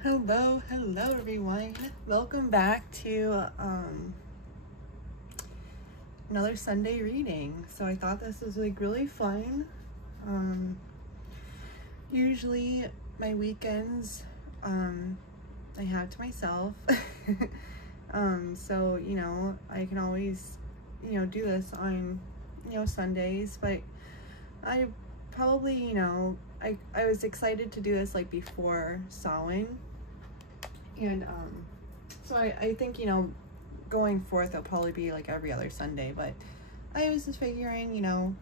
Hello everyone. Welcome back to another Sunday reading. So I thought this was like really fun. Usually my weekends I have to myself. So you know, I can always, you know, do this on, you know, Sundays, but I probably, you know, I was excited to do this like before Samhain. And so I think, you know, going forth it'll probably be like every other Sunday, but I was just figuring, you know,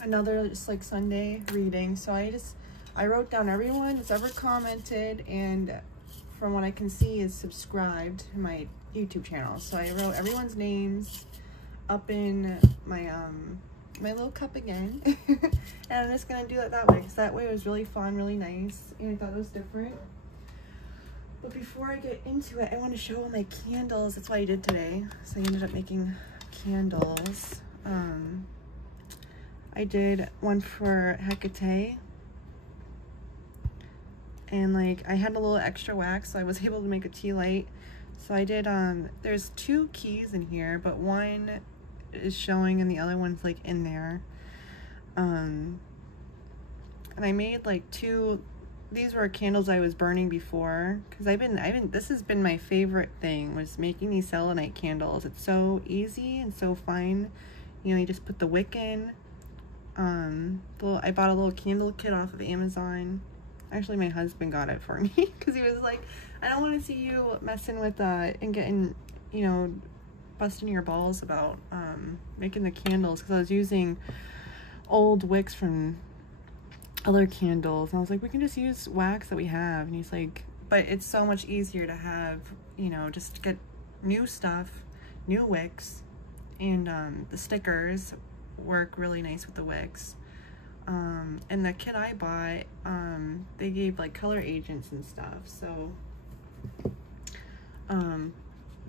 another just like Sunday reading. So I wrote down everyone that's ever commented and from what I can see is subscribed to my YouTube channel. So I wrote everyone's names up in my my little cup again. And I'm just gonna do it that way because that way it was really fun, really nice, and I thought it was different. But before I get into it, I want to show all my candles. That's what I did today. So I ended up making candles. I did one for Hecate. And like I had a little extra wax, so I was able to make a tea light. So I did, there's 2 keys in here, but one is showing and the other one's like in there. And I made like 2. These were candles I was burning before because this has been my favorite thing, was making these selenite candles. It's so easy and so fun. You know, you just put the wick in. I bought a little candle kit off of Amazon. Actually, my husband got it for me because he was like, I don't want to see you messing with and getting, you know, busting your balls about making the candles, because I was using old wicks from other candles and I was like, we can just use wax that we have. And he's like, but it's so much easier to have, you know, just get new stuff, new wicks, and the stickers work really nice with the wicks. And the kit I bought, they gave like color agents and stuff, so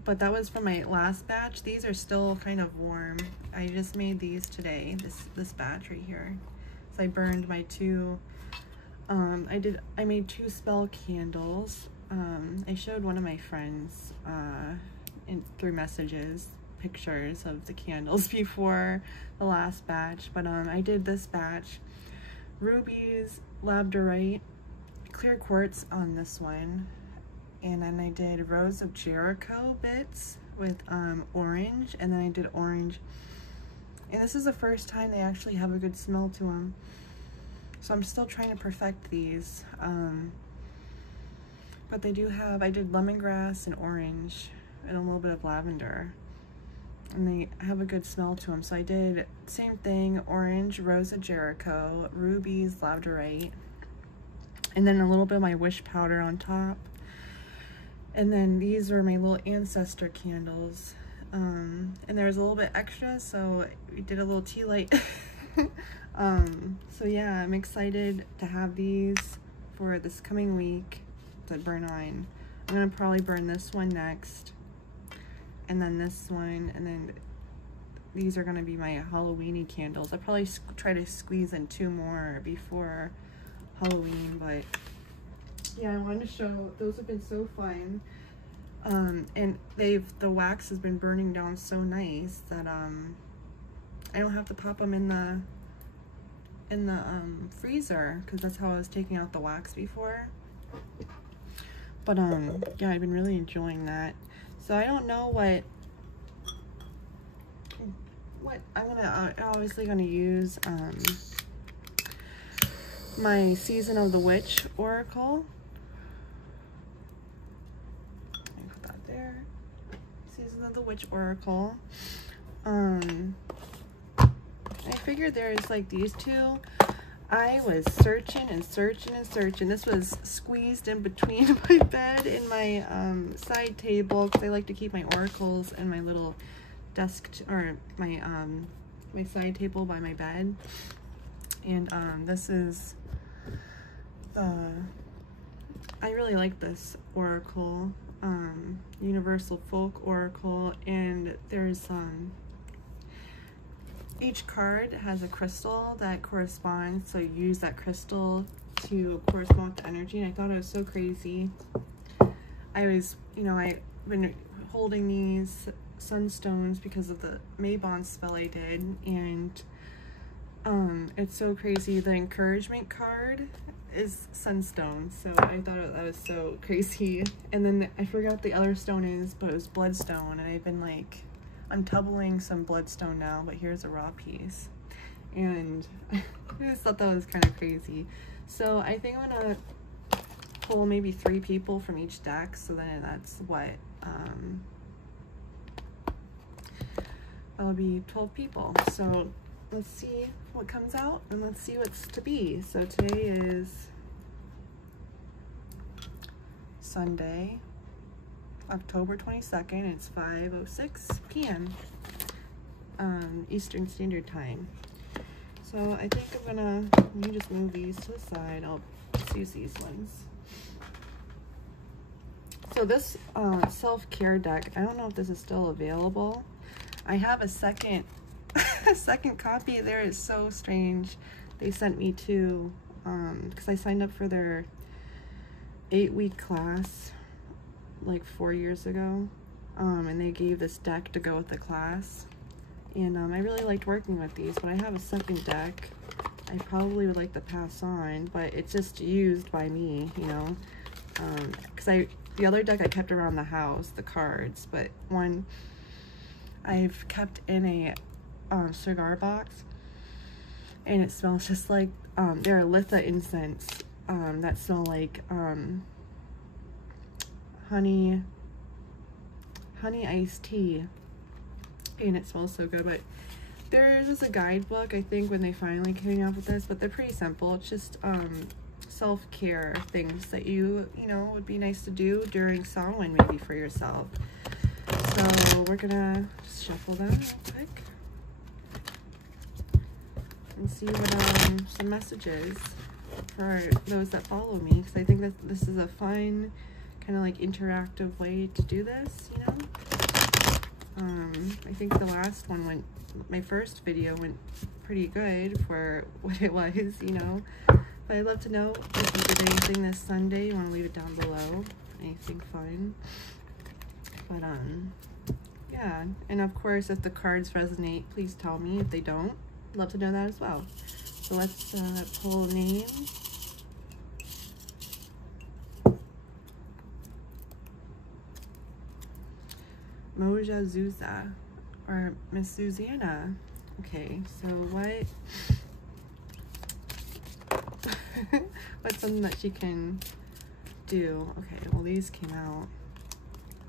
but that was from my last batch. These are still kind of warm. I just made these today, this batch right here. So I burned my 2, I made 2 spell candles. I showed one of my friends through messages pictures of the candles before the last batch, but I did this batch: rubies, labradorite, clear quartz on this one, and then I did Rose of Jericho bits with orange, and then I did orange. And this is the first time they actually have a good smell to them. So I'm still trying to perfect these. But they do have, I did lemongrass and orange and a little bit of lavender. And they have a good smell to them. So I did same thing: orange, Rose of Jericho, rubies, labradorite, and then a little bit of my wish powder on top. And then these are my little ancestor candles. And there was a little bit extra, so we did a little tea light. So yeah, I'm excited to have these for this coming week to burn on. I'm gonna probably burn this one next, and then this one, and then these are gonna be my Halloween-y candles. I'll probably try to squeeze in 2 more before Halloween, but yeah, I wanted to show, those have been so fun. And the wax has been burning down so nice that I don't have to pop them in the freezer, because that's how I was taking out the wax before. But yeah, I've been really enjoying that. So I don't know what I'm obviously gonna use my Season of the Witch Oracle. Season of the Witch Oracle. I figured there's like these 2. I was searching and searching and searching. This was squeezed in between my bed and my side table, because I like to keep my oracles in my little desk, or my my side table by my bed. And this is I really like this oracle. Universal Folk Oracle, and there's each card has a crystal that corresponds, so you use that crystal to correspond with the energy, and I thought it was so crazy. I was, you know, I've been holding these sunstones because of the Maybon spell I did, and it's so crazy. The encouragement card is sunstone, so I thought that was so crazy. And then I forgot the other stone is, but it was bloodstone, and I've been like, I'm tubbling some bloodstone now, but here's a raw piece. And I just thought that was kind of crazy. So I think I'm gonna pull maybe 3 people from each deck, so then that's what, that'll be 12 people. So let's see what comes out, and let's see what's to be. So today is Sunday, October 22nd. It's 5:06 p.m. Eastern Standard Time. So I think I'm gonna, let me just move these to the side. I'll just use these ones. So this self-care deck, I don't know if this is still available. I have a second second copy there. Is so strange. They sent me 2 because I signed up for their 8-week class like 4 years ago, and they gave this deck to go with the class, and I really liked working with these, but I have a second deck I probably would like to pass on, but it's just used by me, you know, because the other deck I kept around the house, the cards, but one I've kept in a cigar box, and it smells just like they're Litha incense that smell like honey iced tea, and it smells so good. But there's just a guidebook, I think, when they finally came out with this, but they're pretty simple. It's just self-care things that you know would be nice to do during Samhain, maybe for yourself. So we're gonna just shuffle them real quick and see what some messages for those that follow me, because I think that this is a fun kind of like interactive way to do this, you know. I think the last one went, my first video went pretty good for what it was, you know. But I'd love to know if you did anything this Sunday. You want to leave it down below, anything fun. But yeah, and of course if the cards resonate, please tell me. If they don't, I'd love to know that as well. So let's pull a name. Moja Zuza, or Miss Susanna. Okay, so what's something that she can do? Okay, well these came out.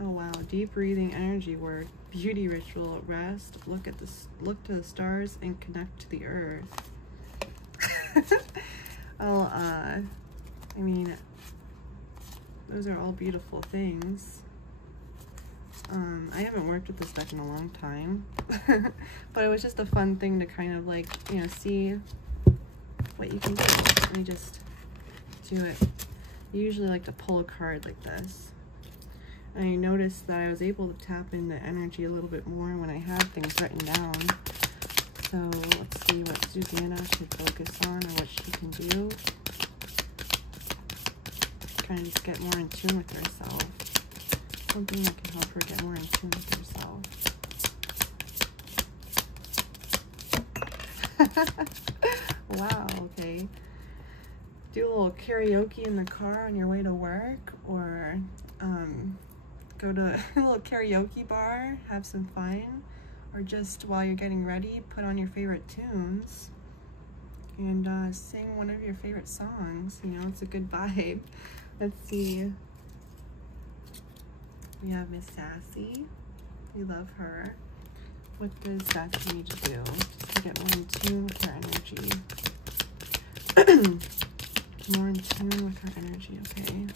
Oh wow, deep breathing, energy work, beauty ritual, rest, look to the stars and connect to the earth. Well, I mean, those are all beautiful things. I haven't worked with this deck in a long time, but it was just a fun thing to kind of like, you know, see what you can do. Let me just do it. I usually like to pull a card like this. I noticed that I was able to tap into energy a little bit more when I have things written down. So let's see what Susanna should focus on or what she can do. Kind of just get more in tune with herself. Something that can help her get more in tune with herself. Wow, okay. Do a little karaoke in the car on your way to work, or go to a little karaoke bar, have some fun, or just while you're getting ready, put on your favorite tunes and sing one of your favorite songs. You know, it's a good vibe. Let's see. We have Miss Sassy. We love her. What does Sassy need to do just to get more in tune with her energy? More in tune with her energy, okay.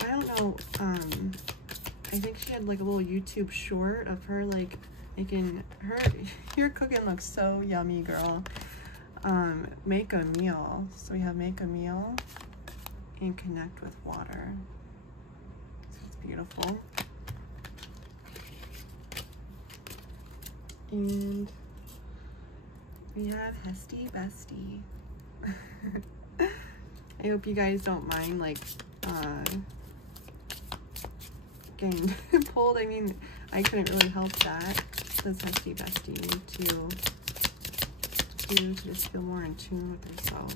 I don't know, I think she had like a little YouTube short of her like making her, your cooking looks so yummy, girl. Make a meal. So we have make a meal and connect with water. So it's beautiful. And We have hestiesbestie. I hope you guys don't mind, like, getting pulled. I mean, I couldn't really help that. It says hestiesbestie to just feel more in tune with yourself.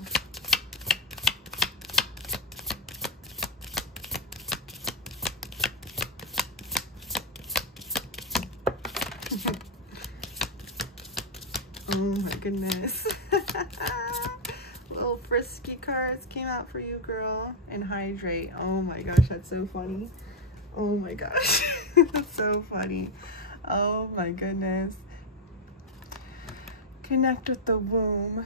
Oh my goodness. Little frisky cards came out for you, girl. And hydrate. Oh my gosh, that's so funny. Oh my gosh. That's so funny. Oh my goodness. Connect with the womb.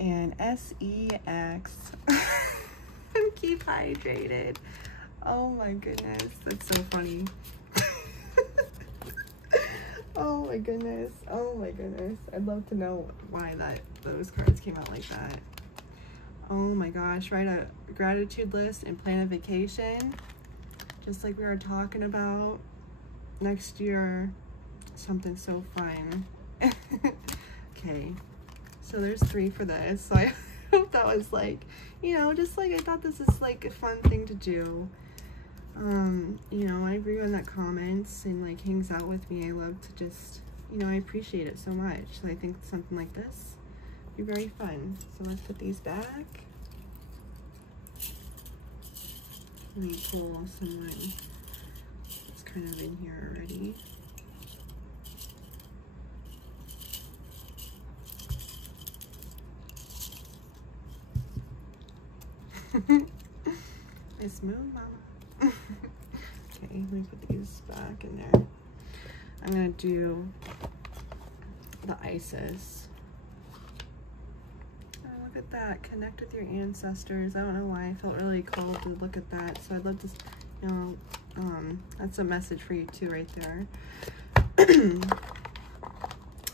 And SEX. And keep hydrated. Oh my goodness. That's so funny. Oh my goodness. Oh my goodness. I'd love to know why those cards came out like that. Oh my gosh. Write a gratitude list and plan a vacation. Just like we were talking about. Next year. Something so fun. Okay. So there's 3 for this. So I hope that was like, you know, just like I thought this is like a fun thing to do. You know, everyone that comments and like hangs out with me, I love to just, you know, I appreciate it so much. So I think something like this would be very fun. So let's put these back. Let me pull someone that's kind of in here already. Miss Moon Mama. Okay, let me put these back in there. I'm gonna do the Isis. Oh, look at that. Connect with your ancestors. I don't know why I felt really called to look at that. So I'd love to, you know, that's a message for you too right there.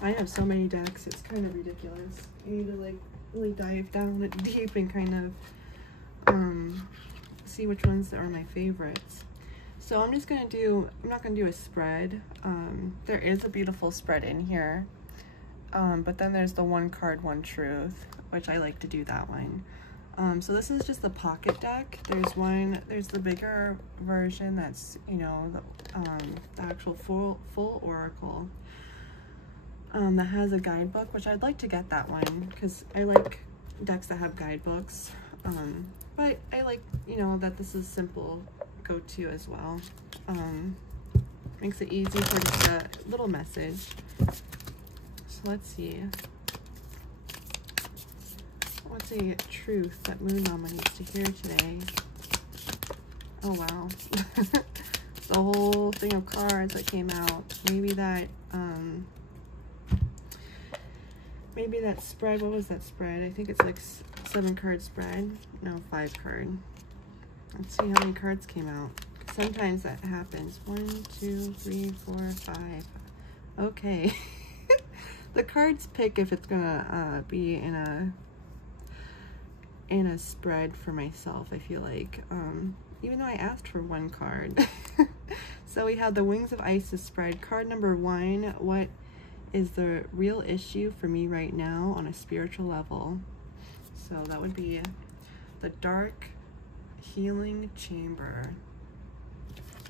I have so many decks, it's kind of ridiculous. I need to like really dive down it deep and kind of see which ones are my favorites. So I'm just gonna do, I'm not gonna do a spread. There is a beautiful spread in here, but then there's the one card, one truth, which I like to do that one. So this is just the pocket deck. There's the bigger version that's, you know, the actual full oracle. That has a guidebook, which I'd like to get that one because I like decks that have guidebooks. But I like, you know, that this is simple go-to as well. Makes it easy for just a little message. So let's see. What's a truth that Moon Mama needs to hear today? Oh wow. The whole thing of cards that came out. Maybe that spread, what was that spread? I think it's like 7-card spread. No, 5-card. Let's see how many cards came out. Sometimes that happens. 1, 2, 3, 4, 5. Okay. The cards pick if it's gonna be in a spread for myself, I feel like. Even though I asked for 1 card. So we have the Wings of Isis spread. Card number 1. What is the real issue for me right now on a spiritual level? So that would be the Dark Healing Chamber.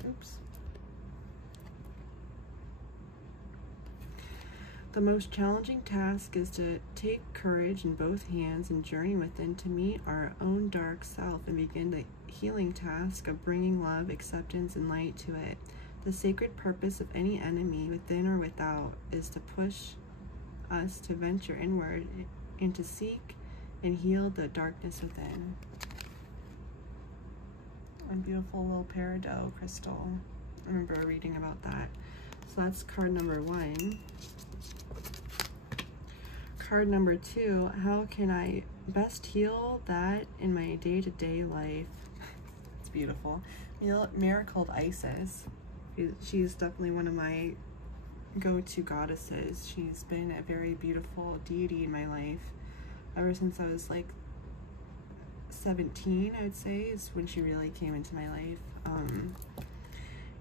Oops. The most challenging task is to take courage in both hands and journey within to meet our own dark self and begin the healing task of bringing love, acceptance, and light to it. The sacred purpose of any enemy, within or without, is to push us to venture inward and to seek and heal the darkness within. A beautiful little peridot crystal. I remember reading about that. So that's card number 1. Card number 2, how can I best heal that in my day-to-day life? It's beautiful. Miracled Isis. She's definitely one of my go-to goddesses. She's been a very beautiful deity in my life ever since I was like 17, I would say, is when she really came into my life. And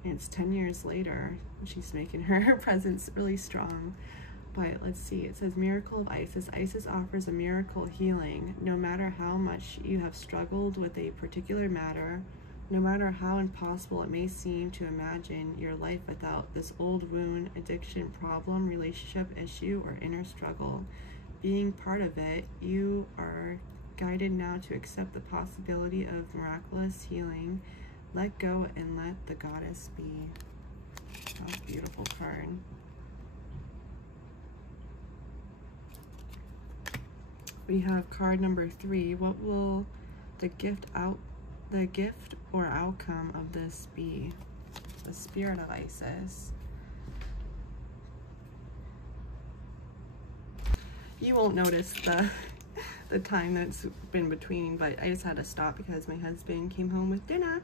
it's 10 years later, she's making her presence really strong. But let's see, it says Miracle of Isis. Isis offers a miracle healing. No matter how much you have struggled with a particular matter, no matter how impossible it may seem to imagine your life without this old wound, addiction, problem, relationship issue, or inner struggle, being part of it, you are guided now to accept the possibility of miraculous healing. Let go and let the goddess be. That's a beautiful card. We have card number 3. What will the gift or outcome of this be? The spirit of Isis. You won't notice the time that's been between, but I just had to stop because my husband came home with dinner.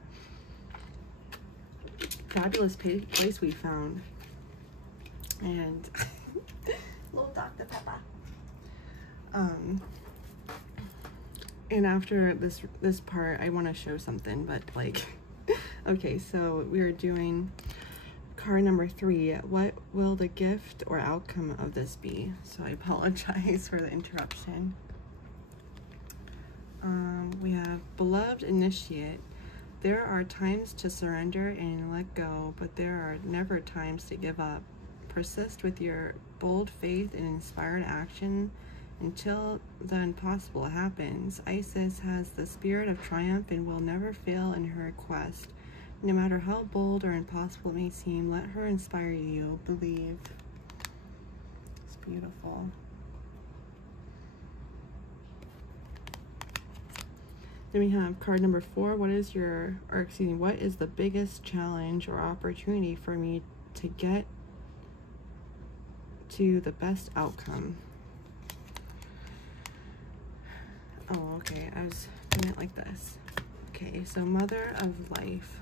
Fabulous place we found. And little Dr. Pepper. And after this part, I want to show something, but like, okay, so we are doing card number 3. What will the gift or outcome of this be? So I apologize for the interruption. We have Beloved Initiate. There are times to surrender and let go, but there are never times to give up. Persist with your bold faith and inspired action until the impossible happens. Isis has the spirit of triumph and will never fail in her quest. No matter how bold or impossible it may seem, let her inspire you. Believe. It's beautiful. Then we have card number 4. What is the biggest challenge or opportunity for me to get to the best outcome? Oh, okay, I was doing it like this. Okay, so Mother of Life.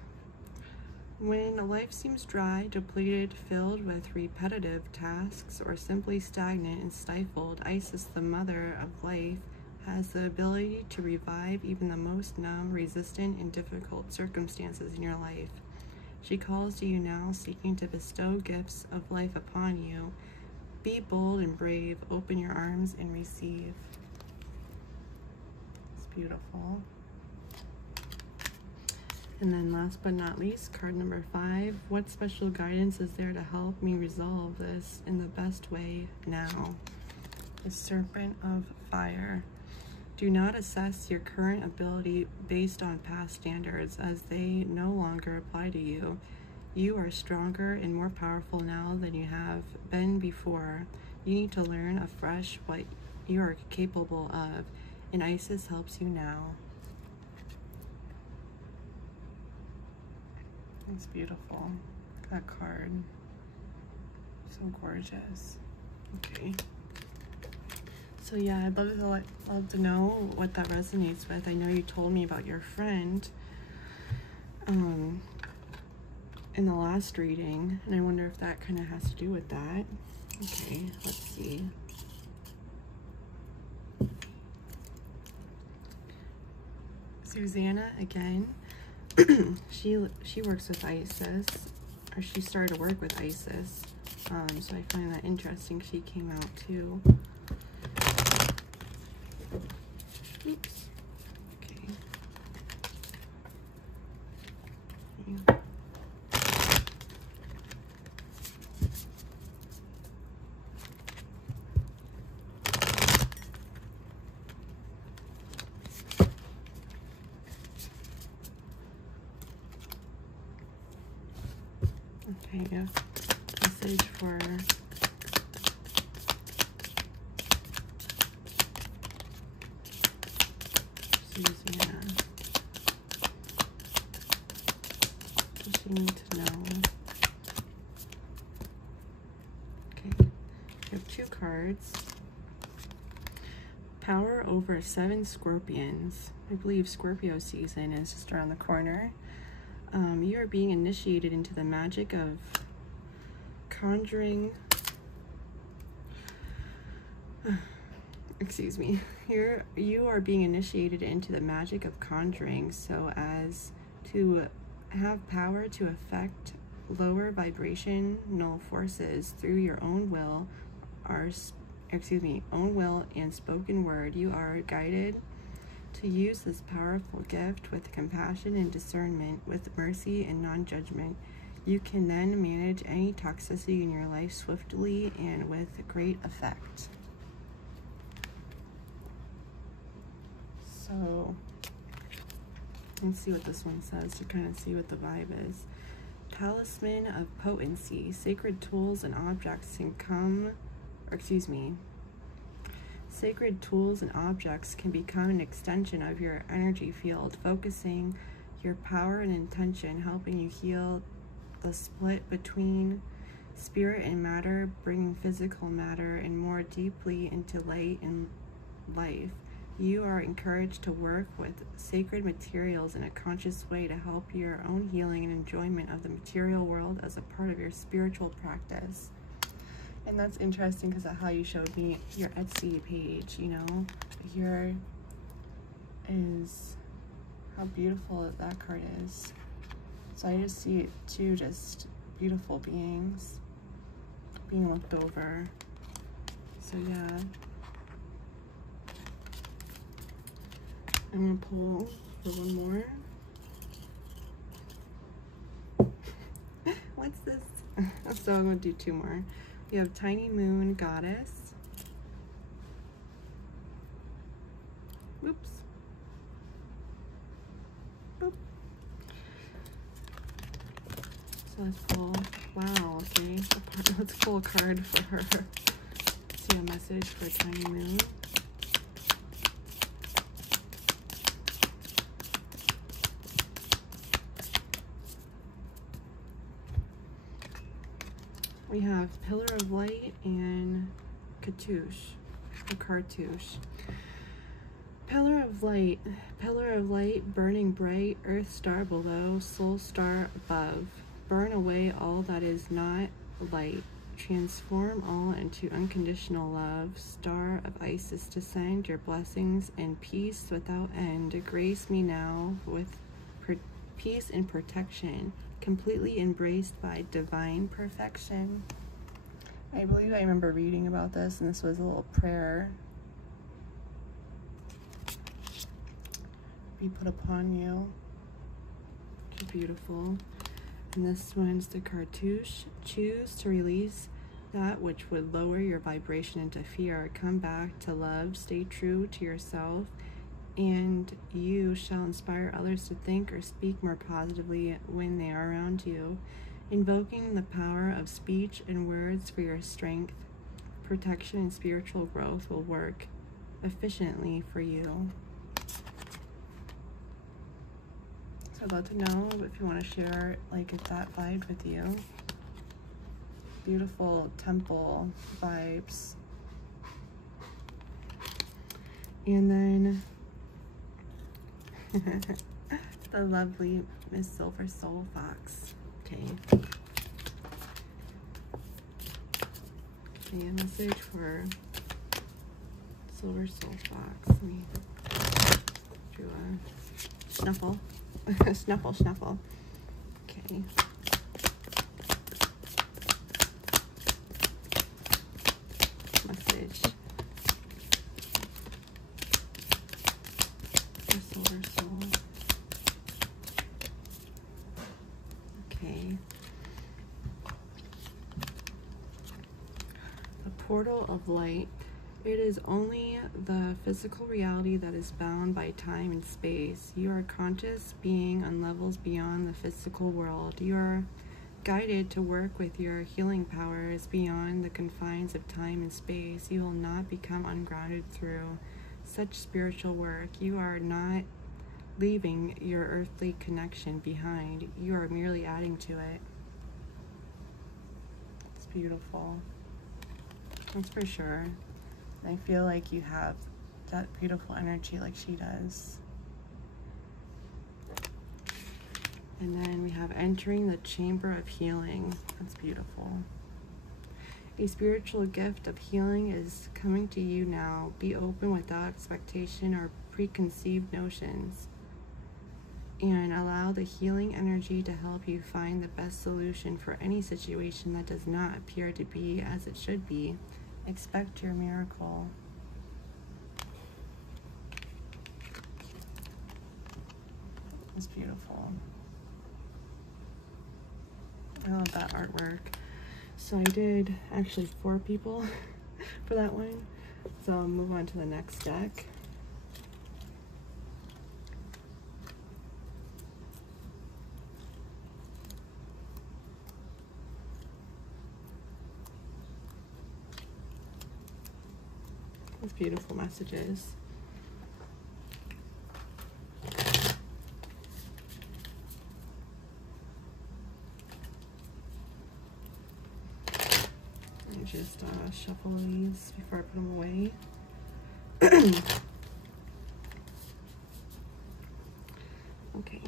When a life seems dry, depleted, filled with repetitive tasks, or simply stagnant and stifled, Isis, the Mother of Life, has the ability to revive even the most numb, resistant, and difficult circumstances in your life. She calls to you now, seeking to bestow gifts of life upon you. Be bold and brave, open your arms and receive. It's beautiful. And then last but not least, card number 5. What special guidance is there to help me resolve this in the best way now? The Serpent of Fire. Do not assess your current ability based on past standards, as they no longer apply to you. You are stronger and more powerful now than you have been before. You need to learn afresh what you are capable of, and Isis helps you now. It's beautiful. That card. So gorgeous. Okay. So yeah, I'd love to know what that resonates with. I know you told me about your friend in the last reading, and I wonder if that kind of has to do with that. Okay, let's see. Susanna again. she works with Isis, or she started to work with Isis. So I find that interesting. She came out too. Oops. Okay. Okay, yeah. Message for Susanna. Just you need to know. Okay, we have 2 cards. Power over 7 scorpions. I believe Scorpio season is just around the corner. You are being initiated into the magic of conjuring. Excuse me. You are being initiated into the magic of conjuring so as to have power to affect lower vibrational forces through your own will own will and spoken word. You are guided to use this powerful gift with compassion and discernment, with mercy and non-judgment. You can then manage any toxicity in your life swiftly and with great effect. So let's see what this one says to kind of see what the vibe is. Talisman of potency. Sacred tools and objects Sacred tools and objects can become an extension of your energy field, focusing your power and intention, helping you heal the split between spirit and matter, bringing physical matter and more deeply into light and life. You are encouraged to work with sacred materials in a conscious way to help your own healing and enjoyment of the material world as a part of your spiritual practice. And that's interesting because of how you showed me your Etsy page, you know. Here is how beautiful that card is. So I just see two just beautiful beings being looked over. So yeah. I'm gonna pull for one more. What's this? So I'm gonna do two more. We have Tiny Moon Goddess. Oops. Oop. So let's pull. Wow, okay. Let's pull a card for her. See a message for Tiny Moon. We have Pillar of Light and Cartouche. Pillar of light, burning bright, earth star below, soul star above. Burn away all that is not light. Transform all into unconditional love. Star of Isis, descend your blessings and peace without end. Grace me now with peace and protection, completely embraced by divine perfection. I believe I remember reading about this, and this was a little prayer. Be put upon you. Which is beautiful. And this one's the Cartouche. Choose to release that which would lower your vibration into fear. Come back to love. Stay true to yourself, and you shall inspire others to think or speak more positively when they are around you. Invoking the power of speech and words for your strength, protection, and spiritual growth will work efficiently for you. So I'd love to know if you want to share if that vibe with you. Beautiful temple vibes. And then the lovely Miss SilverSoulfox. Okay. Okay, a message for SilverSoulfox. Let me do a snuffle. Snuffle. Okay. Message for SilverSoul. Okay. The portal of light. It is only the physical reality that is bound by time and space. You are a conscious being on levels beyond the physical world. You are guided to work with your healing powers beyond the confines of time and space. You will not become ungrounded through such spiritual work. You are not leaving your earthly connection behind. You are merely adding to it. It's beautiful. That's for sure. I feel like you have that beautiful energy like she does. And then we have entering the chamber of healing. That's beautiful. A spiritual gift of healing is coming to you now. Be open without expectation or preconceived notions, and allow the healing energy to help you find the best solution for any situation that does not appear to be as it should be. Expect your miracle. It's beautiful. I love that artwork. So I did actually 4 people for that one. So I'll move on to the next deck. These beautiful messages. Just shuffle these before I put them away. Okay.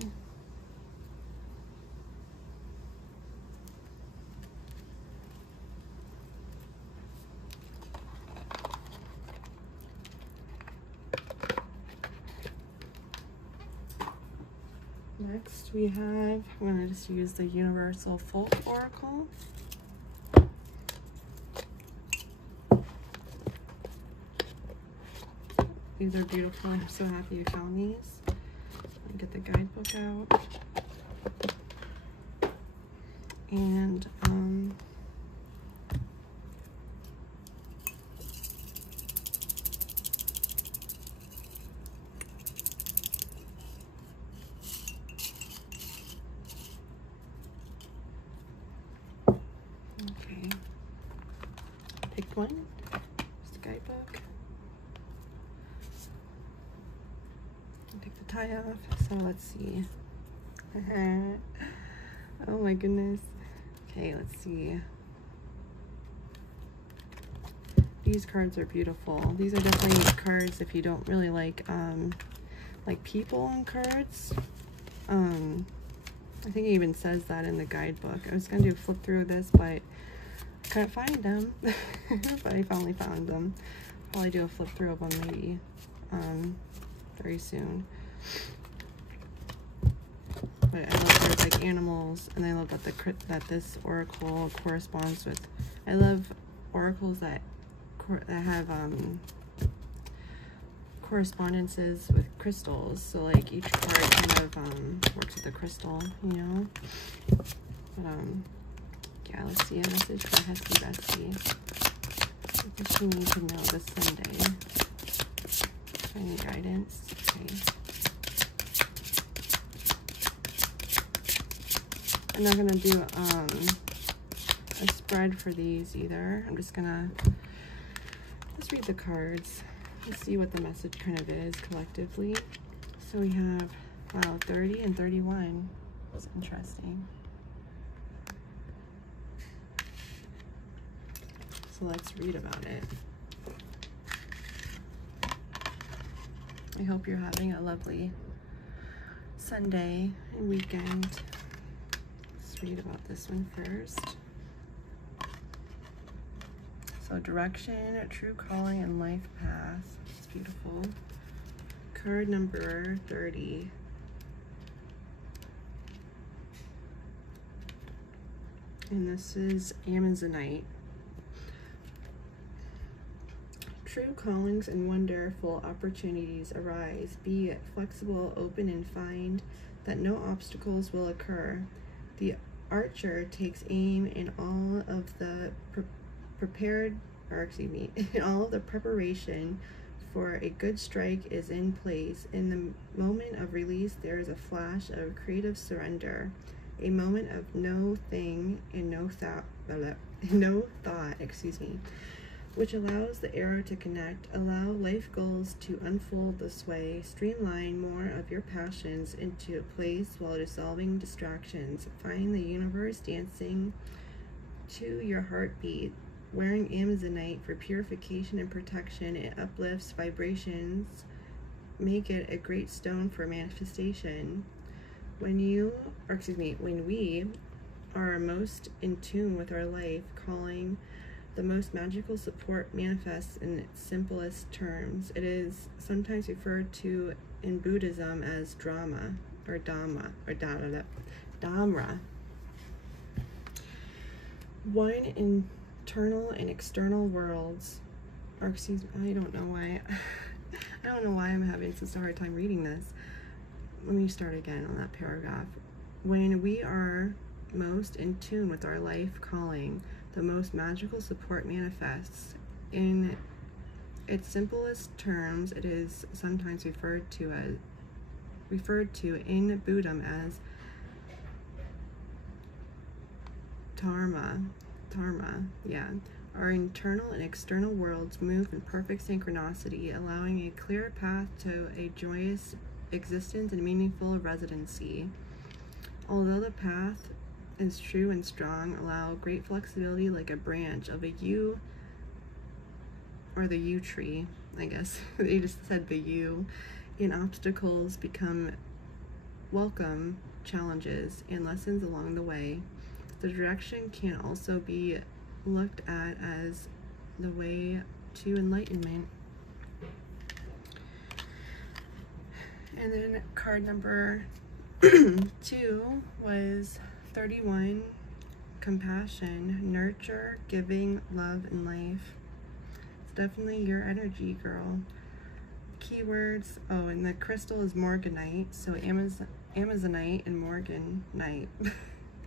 Next we have, I'm going to just use the Universal Folk Oracle. These are beautiful. I'm so happy you found these. Let me get the guidebook out. And okay. Picked one. Just a guidebook. Take the tie off. So let's see. Oh my goodness. Okay, let's see. These cards are beautiful. These are definitely cards if you don't really like people on cards. I think it even says that in the guidebook. I was gonna do a flip through of this, but I couldn't find them. But I finally found them. Probably do a flip through of them maybe very soon. But I love cards like animals, and I love that this oracle corresponds with. I love oracles that have correspondences with crystals. So like each card kind of works with a crystal, you know. But yeah, let's see a message for hestiesbestie. What does she need to know this Sunday? Any guidance? Okay. I'm not gonna do a spread for these either. I'm just gonna read the cards and see what the message kind of is collectively. So we have, wow, 30 and 31. That's interesting. So let's read about it. I hope you're having a lovely Sunday and weekend. Let's read about this one first. So direction, true calling, and life path. It's beautiful. Card number 30. And this is Amazonite. True callings and wonderful opportunities arise. Be flexible, open, and find that no obstacles will occur. The archer takes aim in all of the all of the preparation for a good strike is in place. In the moment of release, there is a flash of creative surrender, a moment of no thing and no thought, which allows the arrow to connect. Allow life goals to unfold this way. Streamline more of your passions into place while dissolving distractions. Find the universe dancing to your heartbeat. Wearing Amazonite for purification and protection, it uplifts vibrations. Make it a great stone for manifestation. When we are most in tune with our life calling, the most magical support manifests in its simplest terms. It is sometimes referred to in Buddhism as Dhamma or Dhamma or Dhamra. One internal and external worlds, or excuse me, I don't know why I'm having such a hard time reading this. Let me start again on that paragraph. When we are most in tune with our life calling, the most magical support manifests. In its simplest terms, it is sometimes referred to in Buddhism as dharma. Yeah. Our internal and external worlds move in perfect synchronicity, allowing a clear path to a joyous existence and meaningful residency. Although the path is true and strong, allow great flexibility like a branch of a yew, or the yew tree, I guess. They just said the yew. And obstacles become welcome challenges and lessons along the way. The direction can also be looked at as the way to enlightenment. And then card number 2 was 31, compassion, nurture, giving, love, and life. It's definitely your energy, girl. Keywords, oh, and the crystal is morganite, so Amazonite and morganite.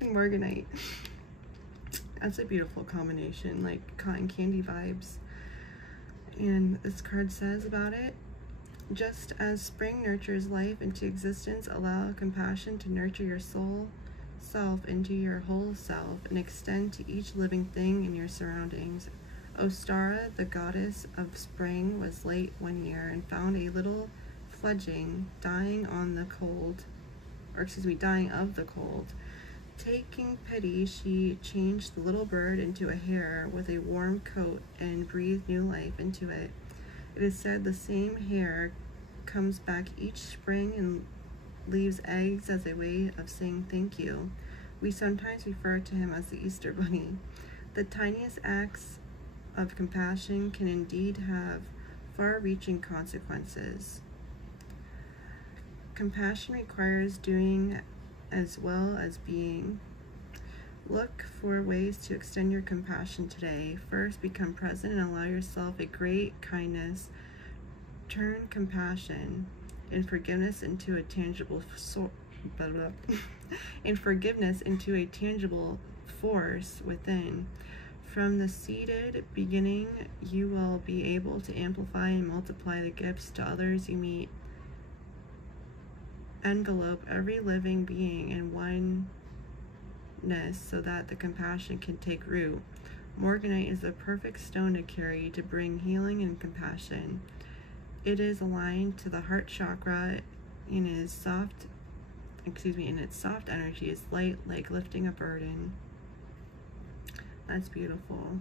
And morganite. That's a beautiful combination, like cotton candy vibes. And this card says about it, just as spring nurtures life into existence, allow compassion to nurture your self into your whole self and extend to each living thing in your surroundings. Ostara, the goddess of spring, was late one year and found a little fledgling dying of the cold. Taking pity, she changed the little bird into a hare with a warm coat and breathed new life into it. It is said the same hare comes back each spring and leaves eggs as a way of saying thank you. We sometimes refer to him as the Easter Bunny. The tiniest acts of compassion can indeed have far-reaching consequences. Compassion requires doing as well as being. Look for ways to extend your compassion today. First, become present and allow yourself a great kindness. Turn compassion and forgiveness into a tangible force within. From the seeded beginning, you will be able to amplify and multiply the gifts to others you meet. Envelope every living being in oneness so that the compassion can take root. Morganite is the perfect stone to carry to bring healing and compassion. It is aligned to the heart chakra and its soft energy is light, like lifting a burden. That's beautiful.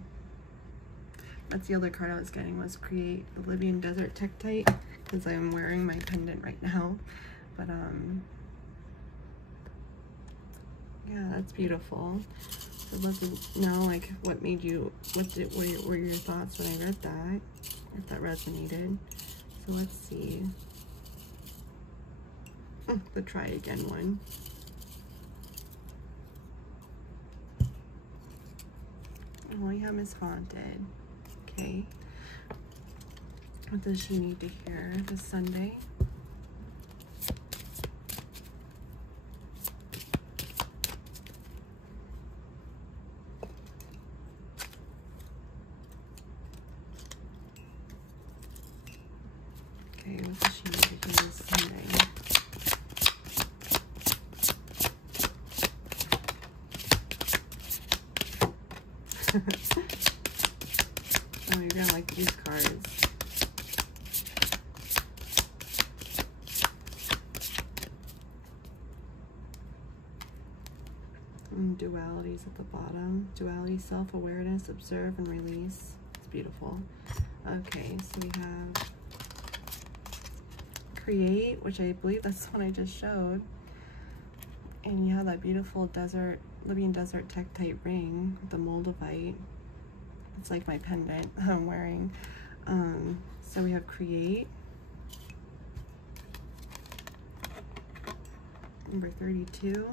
That's the other card I was getting, was create the Libyan Desert Tektite, because I'm wearing my pendant right now. But yeah, that's beautiful. I'd love to know, like, what were your thoughts when I read that, if that resonated. So let's see. The try again one. William is haunted. Okay. What does she need to hear this Sunday? Okay, what does she need to hear this Sunday? Oh, you're gonna like these cards. And dualities at the bottom. Duality, self-awareness, observe, and release. It's beautiful. Okay, so we have create, which I believe that's the one I just showed. And you have that beautiful Libyan Desert Tektite ring, the Moldavite. It's like my pendant I'm wearing. So we have create. Number 32.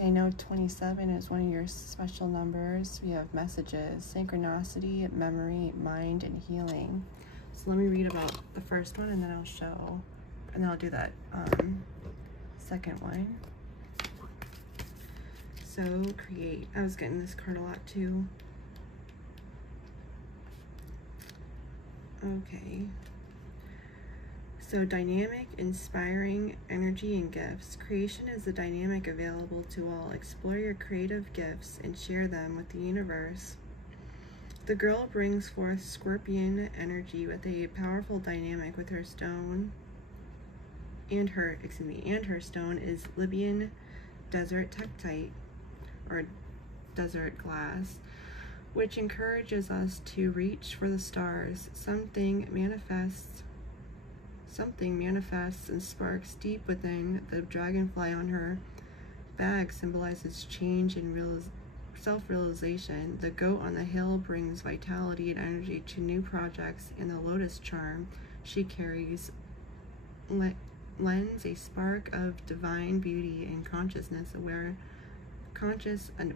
I know 27 is one of your special numbers. We have messages, synchronicity, memory, mind, and healing. So let me read about the first one, and then I'll show, and then I'll do that second one. So create. I was getting this card a lot too. Okay. So dynamic, inspiring energy and gifts. Creation is the dynamic available to all. Explore your creative gifts and share them with the universe. The girl brings forth scorpion energy with a powerful dynamic with her stone. And her stone is Libyan desert tektite, or desert glass, which encourages us to reach for the stars. Something manifests and sparks deep within. The dragonfly on her bag symbolizes change and self-realization. The goat on the hill brings vitality and energy to new projects, and the lotus charm she carries lends a spark of divine beauty and conscious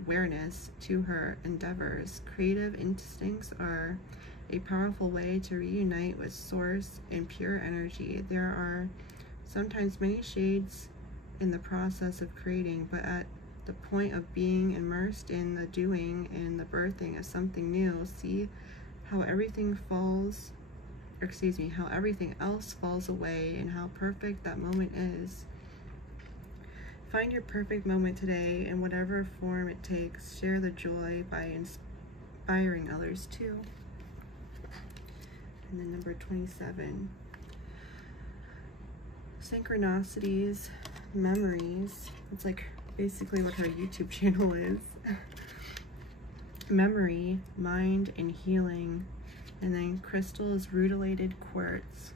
awareness to her endeavors. Creative instincts are a powerful way to reunite with source and pure energy. There are sometimes many shades in the process of creating, but at the point of being immersed in the doing and the birthing of something new, see how everything how everything else falls away and how perfect that moment is. Find your perfect moment today in whatever form it takes. Share the joy by inspiring others too. And then number 27. Synchronicities, memories. It's like basically what her YouTube channel is. Memory, mind, and healing. And then crystal is rutilated quartz,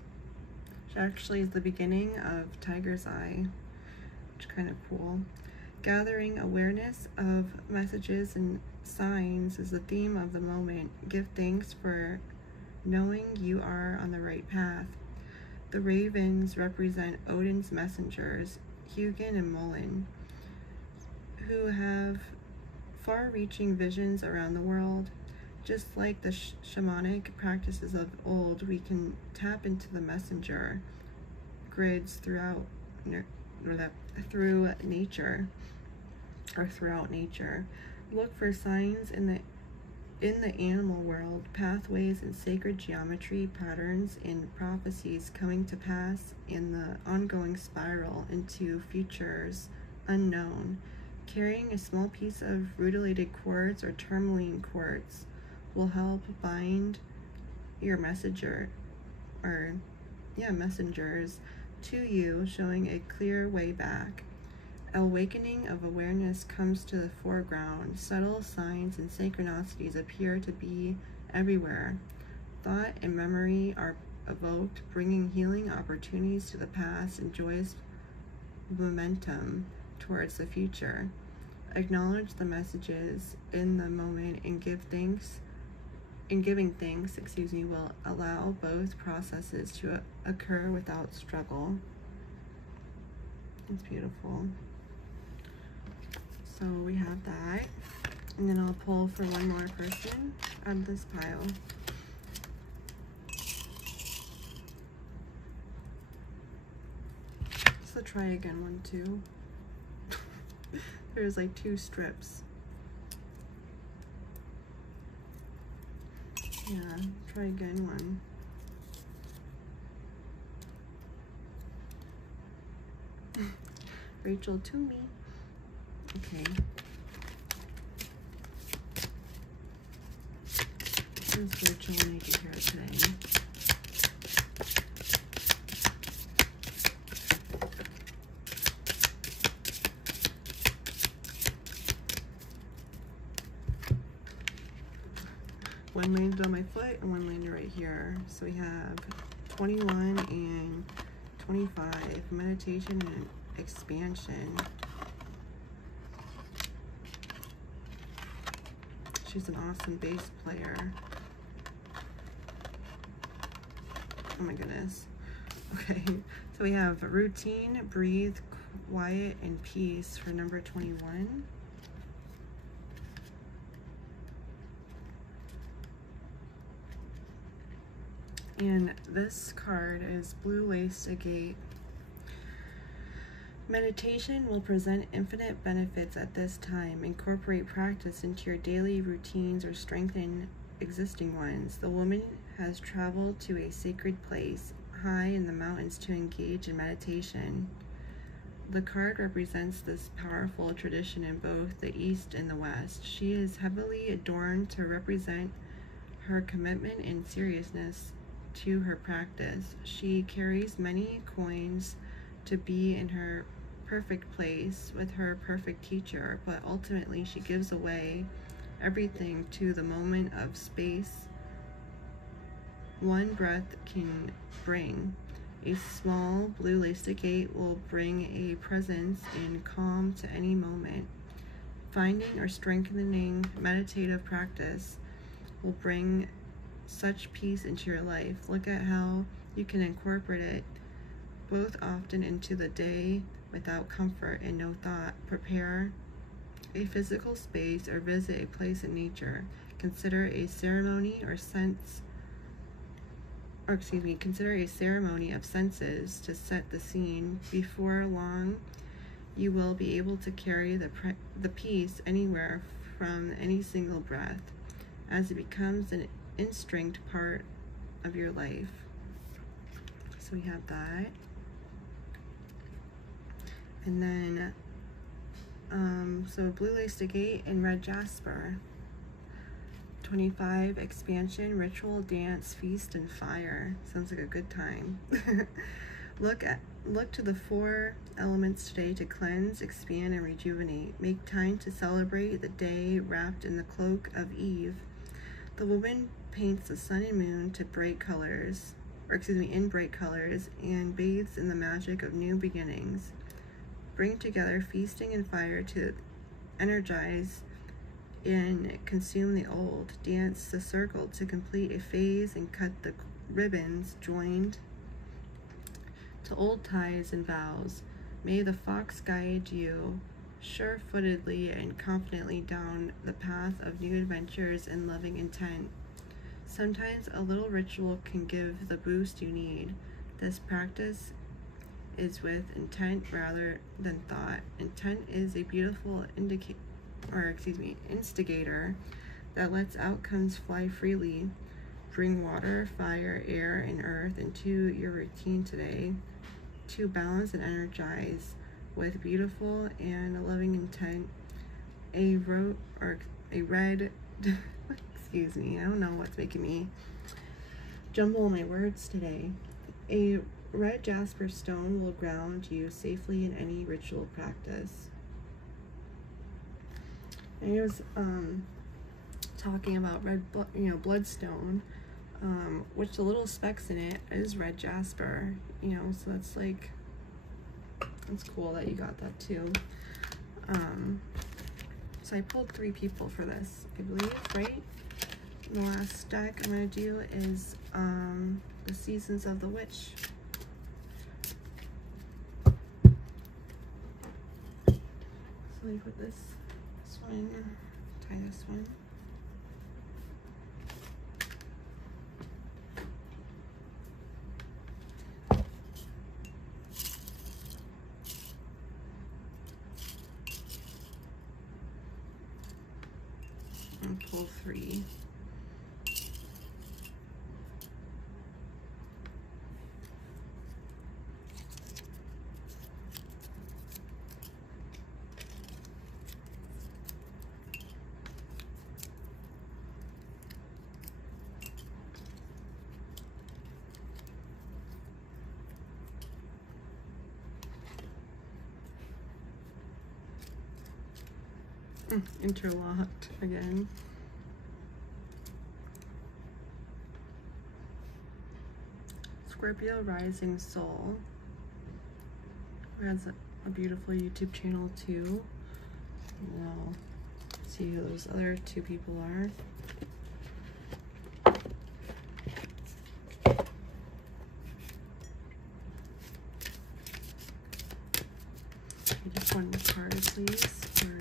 which actually is the beginning of Tiger's Eye, which is kind of cool. Gathering awareness of messages and signs is the theme of the moment. Give thanks for knowing you are on the right path. The ravens represent Odin's messengers, Hugin and Mullen, who have far-reaching visions around the world. Just like the shamanic practices of old, we can tap into the messenger grids throughout nature. Look for signs in the animal world, pathways and sacred geometry, patterns and prophecies coming to pass in the ongoing spiral into futures unknown. Carrying a small piece of rutilated quartz or tourmaline quartz will help bind your messengers to you, showing a clear way back. Awakening of awareness comes to the foreground. Subtle signs and synchronicities appear to be everywhere. Thought and memory are evoked, bringing healing opportunities to the past and joyous momentum towards the future. Acknowledge the messages in the moment and give thanks. And giving thanks, will allow both processes to occur without struggle. It's beautiful. So we have that. And then I'll pull for one more person out of this pile. So try again one too. There's like 2 strips. Yeah, try again one. Rachel to me. Okay. This is Rachel when I get here today. One landed on my foot and one landed right here. So we have 21 and 25, meditation and expansion. She's an awesome bass player. Oh my goodness. Okay, So we have routine, breathe, quiet, and peace for number 21. And this card is Blue Lace Agate. Meditation will present infinite benefits at this time. Incorporate practice into your daily routines or strengthen existing ones. The woman has traveled to a sacred place high in the mountains to engage in meditation. The card represents this powerful tradition in both the East and the West. She is heavily adorned to represent her commitment and seriousness to her practice. She carries many coins to be in her perfect place with her perfect teacher, but ultimately she gives away everything to the moment of space one breath can bring. A small blue lace agate will bring a presence and calm to any moment. Finding or strengthening meditative practice will bring such peace into your life. Look at how you can incorporate it both often into the day without comfort and no thought. Prepare a physical space or visit a place in nature. Consider a ceremony of senses to set the scene. Before long, you will be able to carry the peace anywhere from any single breath, as it becomes an instinct part of your life. So we have that. And then, so Blue Lace Agate and Red Jasper. 25, expansion, ritual, dance, feast, and fire. Sounds like a good time. Look to the 4 elements today to cleanse, expand, and rejuvenate. Make time to celebrate the day wrapped in the cloak of Eve. The woman paints the sun and moon to bright colors, in bright colors, and bathes in the magic of new beginnings. Bring together feasting and fire to energize and consume the old. Dance the circle to complete a phase and cut the ribbons joined to old ties and vows. May the fox guide you sure-footedly and confidently down the path of new adventures and loving intent. Sometimes a little ritual can give the boost you need. This practice is with intent rather than thought. Intent is a beautiful instigator that lets outcomes fly freely. Bring water, fire, air, and earth into your routine today to balance and energize with beautiful and loving intent. A red excuse me, I don't know what's making me jumble my words today. A red jasper stone will ground you safely in any ritual practice. And he was talking about bloodstone, which the little specks in it is red jasper. So that's like, it's cool that you got that too. So I pulled 3 people for this, I believe, right? The last deck I'm gonna do is the Seasons of the Witch. So let me put this one, tie this one. And pull 3. Interlocked again. ScorpioRisingSoul, who has a beautiful YouTube channel too. And I'll see who those other 2 people are. Just one card, please, for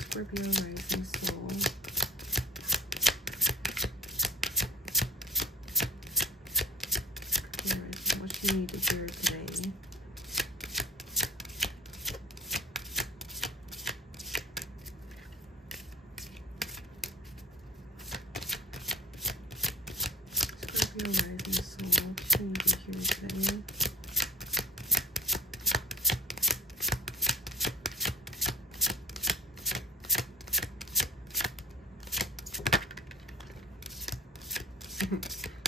Scorpio Rising Soul. Scorpio Rising, what do you need to hear today? Scorpio Rising Soul, what do you need to hear today?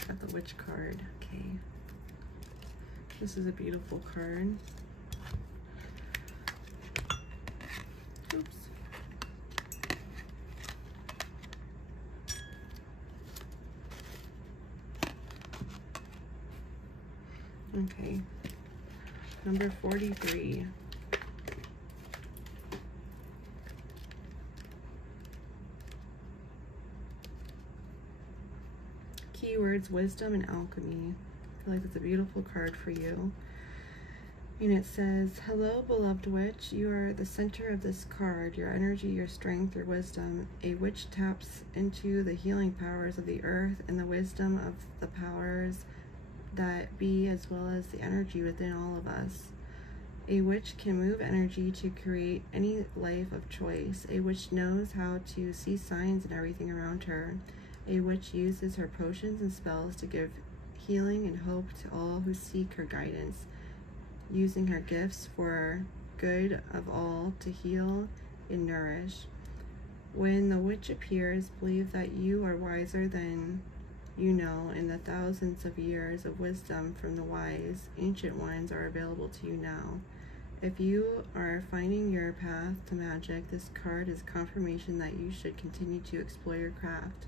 Got the Witch card. Okay. This is a beautiful card. Oops. Okay. Number 43. Keywords, wisdom and alchemy. I feel like it's a beautiful card for you. And it says, hello, beloved witch. You are the center of this card. Your energy, your strength, your wisdom. A witch taps into the healing powers of the earth and the wisdom of the powers that be, as well as the energy within all of us. A witch can move energy to create any life of choice. A witch knows how to see signs in everything around her. A witch uses her potions and spells to give healing and hope to all who seek her guidance, using her gifts for good of all to heal and nourish. When the witch appears, believe that you are wiser than you know, and the thousands of years of wisdom from the wise, ancient ones are available to you now. If you are finding your path to magic, this card is confirmation that you should continue to explore your craft.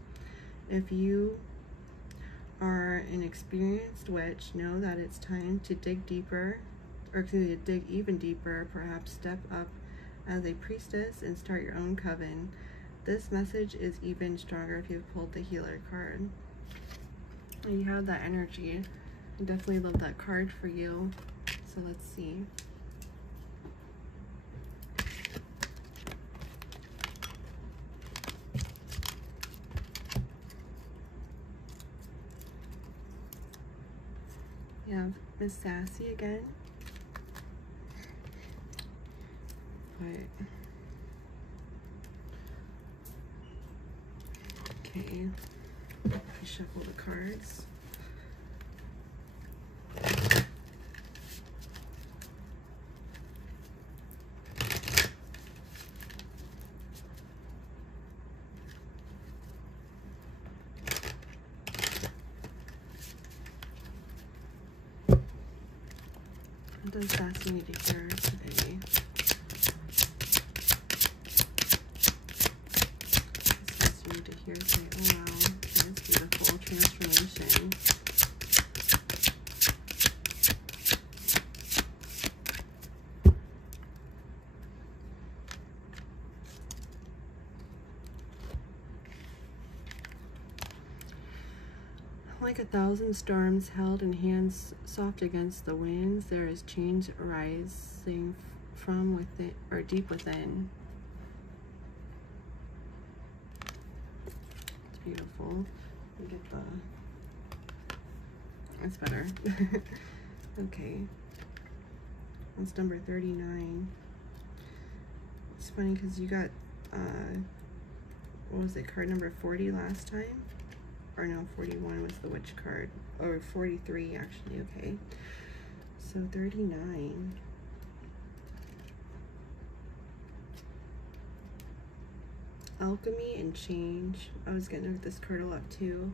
If you are an experienced witch, know that it's time to dig deeper, or to dig even deeper, perhaps step up as a priestess and start your own coven. This message is even stronger if you've pulled the healer card. And you have that energy. I definitely love that card for you. So let's see. We have Miss Sassy again. But okay. Shuffle the cards. What does Sassy need to hear today? Sassy need to hear today. Oh wow, that is beautiful. Transformation. Like 1,000 storms held in hands soft against the winds, there is change arising from within, or deep within. It's beautiful. Let me get the... That's better. Okay. That's number 39. It's funny because you got, what was it, card number 40 last time? Or no, 41 was the witch card. Or 43 actually, okay. So 39. Alchemy and change. I was getting this card a lot too.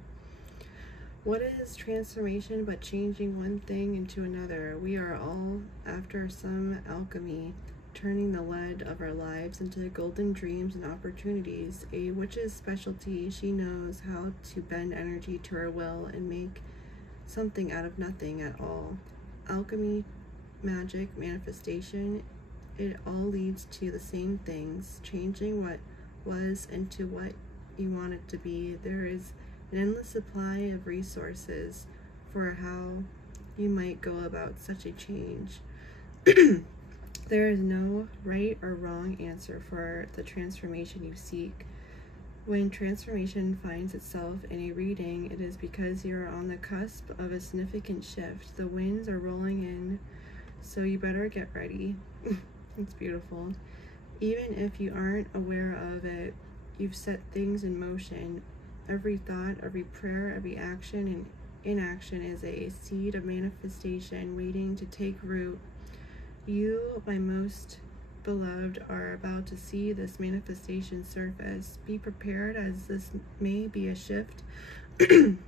What is transformation but changing one thing into another? We are all after some alchemy, turning the lead of our lives into golden dreams and opportunities. A witch's specialty, she knows how to bend energy to her will and make something out of nothing at all. Alchemy, magic, manifestation, it all leads to the same things, changing what was into what you want it to be. There is an endless supply of resources for how you might go about such a change. There is no right or wrong answer for the transformation you seek. When transformation finds itself in a reading, it is because you are on the cusp of a significant shift. The winds are rolling in, so you better get ready. It's beautiful. Even if you aren't aware of it, you've set things in motion. Every thought, every prayer, every action and inaction is a seed of manifestation waiting to take root. You, my most beloved, are about to see this manifestation surface. Be prepared, as this may be a shift and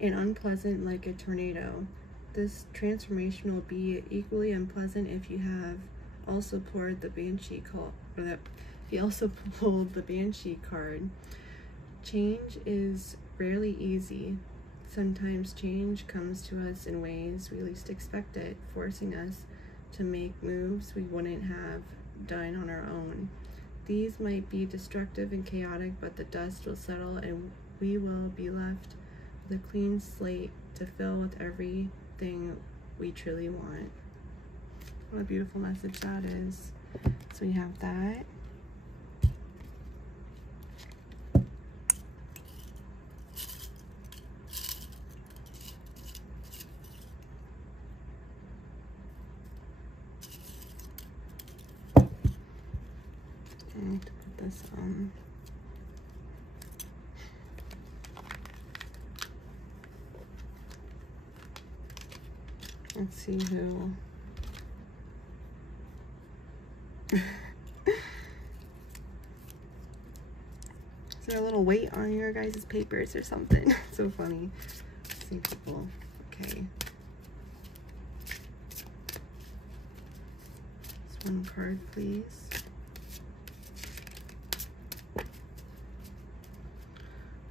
unpleasant like a tornado. This transformation will be equally unpleasant if you have also poured the Banshee call, or that if you also pulled the Banshee card. Change is rarely easy. Sometimes change comes to us in ways we least expect it, forcing us to make moves we wouldn't have done on our own. These might be destructive and chaotic, but the dust will settle and we will be left with a clean slate to fill with everything we truly want. What a beautiful message that is. So we have that. I need to put this on. Let's see who. Is there a little weight on your guys' papers or something? So funny. Let's see people. Okay. Just one card, please.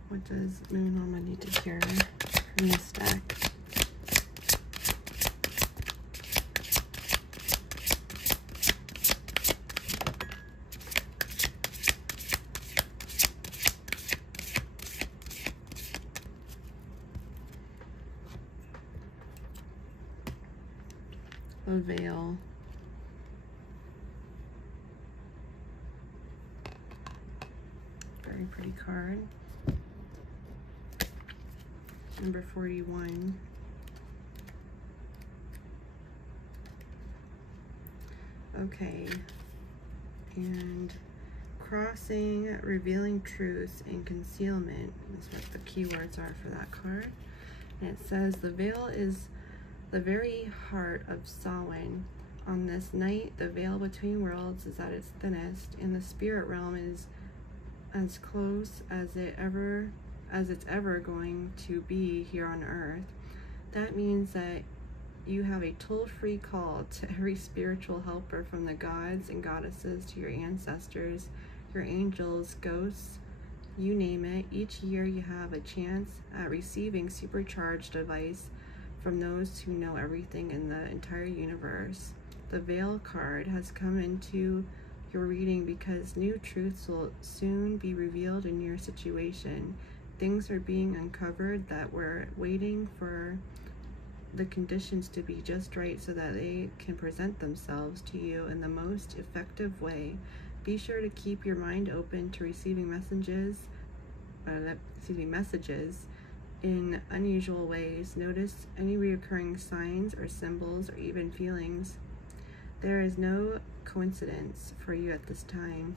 What does Moon Alma need to hear from this deck? A veil. Very pretty card. Number 41. Okay. And crossing, revealing truth, and concealment is what the keywords are for that card. And it says the veil is the very heart of Samhain. On this night, the veil between worlds is at its thinnest, and the spirit realm is as close as it's ever going to be here on Earth. That means that you have a toll-free call to every spiritual helper, from the gods and goddesses to your ancestors, your angels, ghosts, you name it. Each year you have a chance at receiving supercharged advice from those who know everything in the entire universe. The Veil card has come into your reading because new truths will soon be revealed in your situation. Things are being uncovered that were waiting for the conditions to be just right so that they can present themselves to you in the most effective way. Be sure to keep your mind open to receiving messages in unusual ways. Notice any recurring signs or symbols or even feelings. There is no coincidence for you at this time.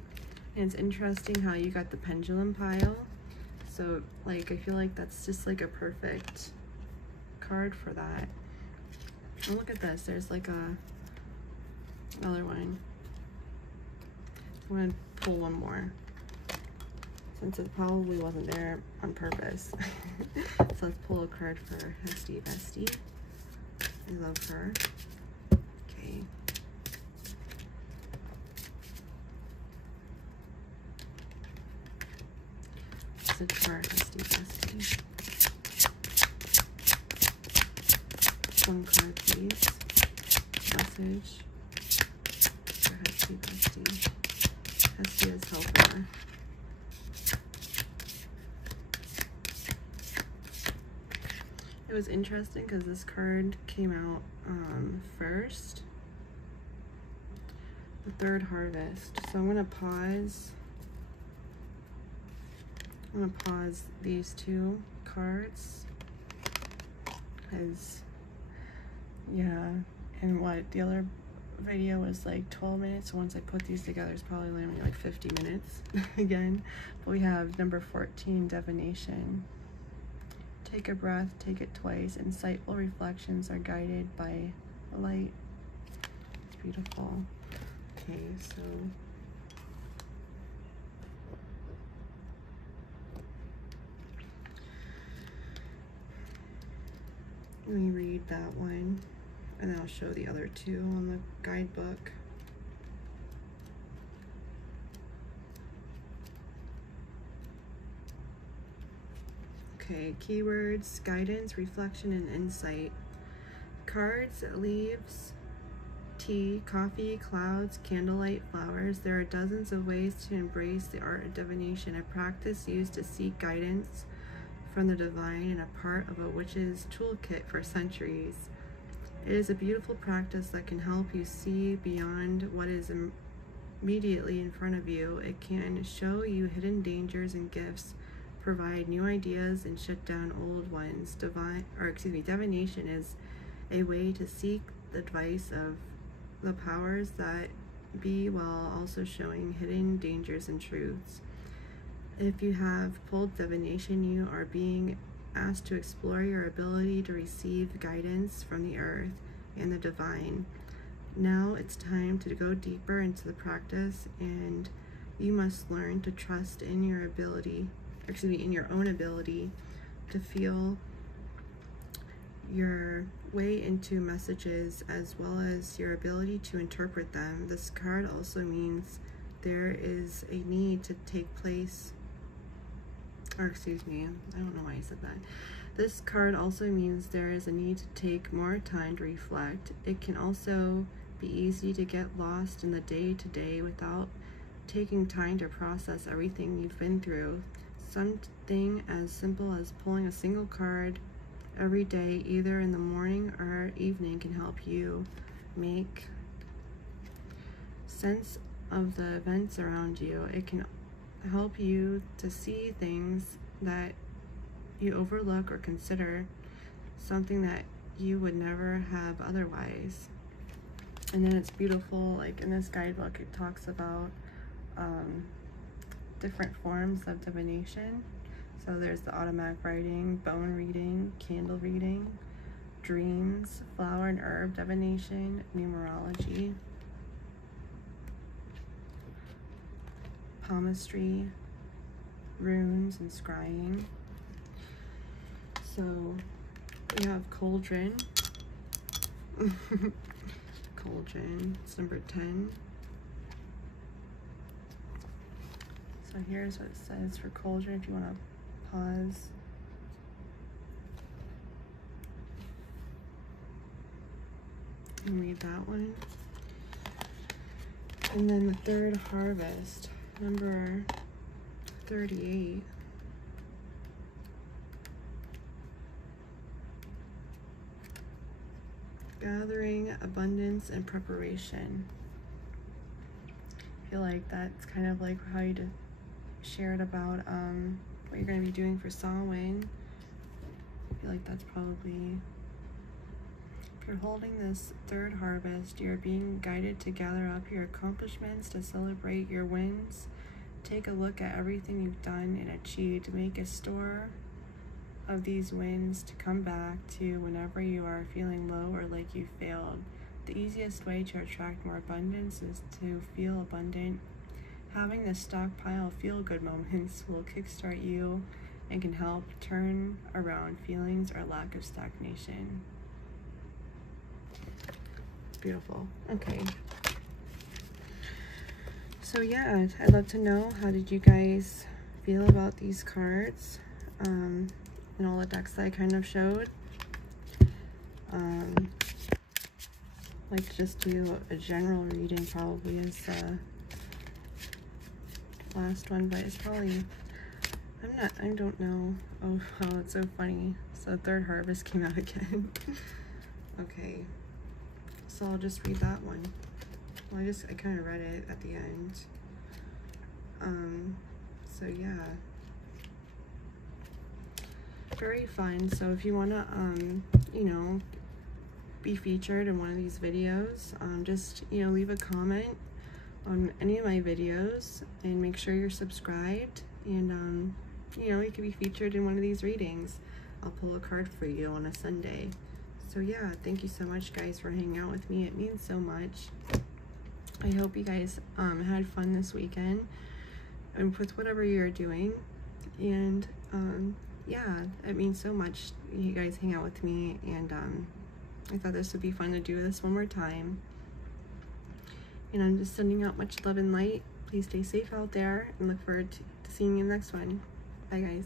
And it's interesting how you got the pendulum pile. So, like, I feel like that's just like a perfect card for that. And look at this. There's like another one. I'm going to pull one more, since it probably wasn't there on purpose. So let's pull a card for hestiesbestie. I love her. Okay. Message for hestiesbestie. One card, please. Message for hestiesbestie. Hestie is helper. It was interesting because this card came out first, the third harvest. So I'm gonna pause. I'm gonna pause these two cards because, yeah, and what the other video was like 12 minutes. So once I put these together, it's probably only like 50 minutes again. But we have number 14, divination. Take a breath, take it twice. Insightful reflections are guided by light. It's beautiful. Okay, so let me read that one, and then I'll show the other two on the guidebook. Okay, keywords, guidance, reflection, and insight. Cards, leaves, tea, coffee, clouds, candlelight, flowers. There are dozens of ways to embrace the art of divination, a practice used to seek guidance from the divine and a part of a witch's toolkit for centuries. It is a beautiful practice that can help you see beyond what is immediately in front of you. It can show you hidden dangers and gifts, provide new ideas, and shut down old ones. Divination is a way to seek the advice of the powers that be while also showing hidden dangers and truths. If you have pulled divination, you are being asked to explore your ability to receive guidance from the earth and the divine. Now it's time to go deeper into the practice, and you must learn to trust in your ability, in your own ability to feel your way into messages as well as your ability to interpret them. This card also means there is a need to take place, or excuse me, I don't know why I said that. This card also means there is a need to take more time to reflect. It can also be easy to get lost in the day-to-day without taking time to process everything you've been through. Something as simple as pulling a single card every day, either in the morning or evening, can help you make sense of the events around you. It can help you to see things that you overlook or consider something that you would never have otherwise. And then it's beautiful, like in this guidebook it talks about different forms of divination. So there's the automatic writing, bone reading, candle reading, dreams, flower and herb divination, numerology, palmistry, runes, and scrying. So we have cauldron. Cauldron, it's number 10. So here's what it says for cauldron if you want to pause. And read that one. And then the third harvest, number 38. Gathering, abundance, and preparation. I feel like that's kind of like how you shared about what you're going to be doing for Samhain. I feel like that's probably, if you're holding this third harvest, you're being guided to gather up your accomplishments, to celebrate your wins. Take a look at everything you've done and achieved. Make a store of these wins to come back to whenever you are feeling low or like you failed. The easiest way to attract more abundance is to feel abundant. Having this stockpile of feel-good moments will kickstart you and can help turn around feelings or lack of stagnation. It's beautiful. Okay. So yeah, I'd love to know, how did you guys feel about these cards? And all the decks that I kind of showed. Like to just do a general reading probably as the last one, but it's probably, I don't know. Oh, it's so funny. So third harvest came out again. Okay, so I'll just read that one. Well, I kind of read it at the end. So yeah, very fun. So if you want to, you know, be featured in one of these videos, just, you know, leave a comment on any of my videos and make sure you're subscribed, and you know, you could be featured in one of these readings. I'll pull a card for you on a Sunday. So yeah, thank you so much, guys, for hanging out with me. It means so much. I hope you guys had fun this weekend and with whatever you're doing, and yeah, it means so much you guys hang out with me, and I thought this would be fun to do this one more time. And I'm just sending out much love and light. Please stay safe out there, and look forward to seeing you in the next one. Bye, guys.